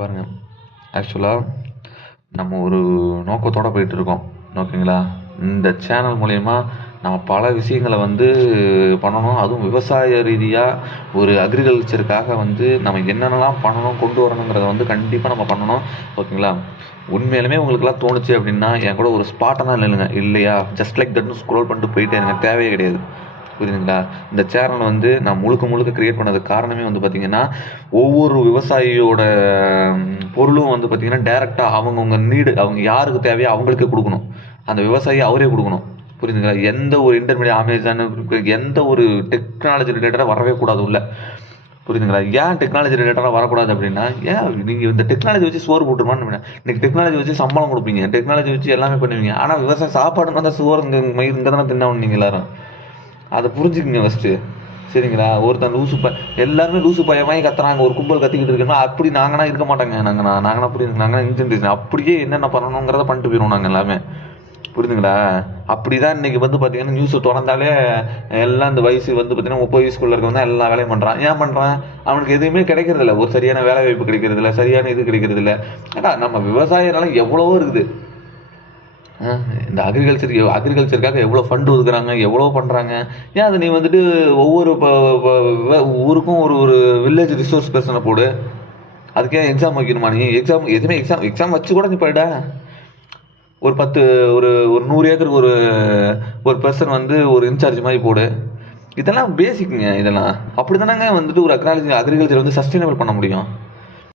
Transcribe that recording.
பாருங்க. ஆக்சுவலாக நம்ம ஒரு நோக்கத்தோடு போயிட்டுருக்கோம். ஓகேங்களா? இந்த சேனல் மூலயமா நம்ம பல விஷயங்களை வந்து பண்ணணும். அதுவும் விவசாய ரீதியாக ஒரு அக்ரிகல்ச்சருக்காக வந்து நம்ம என்னென்னலாம் பண்ணணும் கொண்டு வரணுங்கிறத வந்து கண்டிப்பாக நம்ம பண்ணணும். ஓகேங்களா? உண்மையிலுமே உங்களுக்குலாம் தோணுச்சு அப்படின்னா என் கூட ஒரு ஸ்பாட்டெல்லாம் இல்லைங்க இல்லையா, ஜஸ்ட் லைக் தட்னு ஸ்க்ரோல் பண்ணிட்டு போயிட்டே இருங்க, தேவையே கிடையாது. புரியுதுங்களா? இந்த சேனல் வந்து நான் முழுக்க முழுக்க கிரியேட் பண்ணதுக்கு காரணமே வந்து பார்த்திங்கன்னா, ஒவ்வொரு விவசாயியோட பொருளும் வந்து பார்த்திங்கன்னா டேரெக்டாக அவங்கவுங்க நீடு, அவங்க யாருக்கு தேவையோ அவங்களுக்கே கொடுக்கணும். அந்த விவசாயி அவரே கொடுக்கணும். புரியுதுங்களா? எந்த ஒரு இன்டர்மீடியட் அமேசான் எந்த ஒரு டெக்னாலஜி ரிலேட்டடாக வரவே கூடாது உள்ள. புரியுதுங்களா? ஏன் டெக்னாலஜி ரிலேட்டடாக வரக்கூடாது அப்படின்னா, ஏன் நீங்கள் இந்த டெக்னாலஜி வச்சு சோறு போட்டுருமான்னு. இன்னைக்கு டெக்னாலஜி வச்சு சம்பளம் கொடுப்பீங்க, டெக்னாலஜி வச்சு எல்லாமே பண்ணுவீங்க. ஆனால் விவசாயம் சாப்பாடு வந்தால் சோறு இங்கே தானே தின்னவன் நீங்கள் எல்லாரும். அதை புரிஞ்சுக்குங்க ஃபஸ்ட்டு. சரிங்களா? ஒருத்தன் எல்லாருமே லூசு பையன் கத்துறாங்க, ஒரு கும்பல் கத்திக்கிட்டு இருக்குன்னா அப்படி நாங்கன்னா இருக்க மாட்டாங்க. நாங்கன்னா புரியுது, நாங்கள் இன்ஜின் அப்படியே என்னென்ன பண்ணணுங்கிறத பண்ணிட்டு போயிடுவோம் நாங்கள் எல்லாமே. புரியுதுங்களா? அப்படிதான் இன்னைக்கு வந்து பார்த்தீங்கன்னா நியூஸை திறந்தாலே எல்லாம் இந்த வயசு வந்து பார்த்தீங்கன்னா 30 வயசுக்குள்ள இருக்கவங்க தான் எல்லா வேலையும் பண்ணுறான். ஏன் பண்ணுறான்? அவனுக்கு எதுவுமே கிடைக்கிறது இல்லை. ஒரு சரியான வேலை வாய்ப்பு கிடைக்கிறது இல்லை, சரியான இது கிடைக்கிறது இல்லை. ஏன்னா நம்ம விவசாயினால எவ்வளவோ இருக்குது. இந்த அக்ரிகல்ச்சருக்காக எவ்வளோ ஃபண்டு ஒதுக்குறாங்க, எவ்வளோ பண்ணுறாங்க. ஏன் அது நீ வந்துட்டு ஒவ்வொரு ஊருக்கும் ஒரு ஒரு வில்லேஜ் ரிசோர்ஸ் பர்சனை போடு. அதுக்கே எக்ஸாம் வைக்கணுமா? நீ எதுவுமே எக்ஸாம் வச்சு கூட நீ போயிட. ஒரு 10 ஒரு ஒரு 100 ஏக்கருக்கு ஒரு ஒரு பர்சன் வந்து ஒரு இன்சார்ஜ் மாதிரி போடு. இதெல்லாம் பேசிக்குங்க. இதெல்லாம் அப்படி தானேங்க வந்துட்டு ஒரு அக்ரிகல்ச்சர் வந்து சஸ்டைனபிள் பண்ண முடியும்.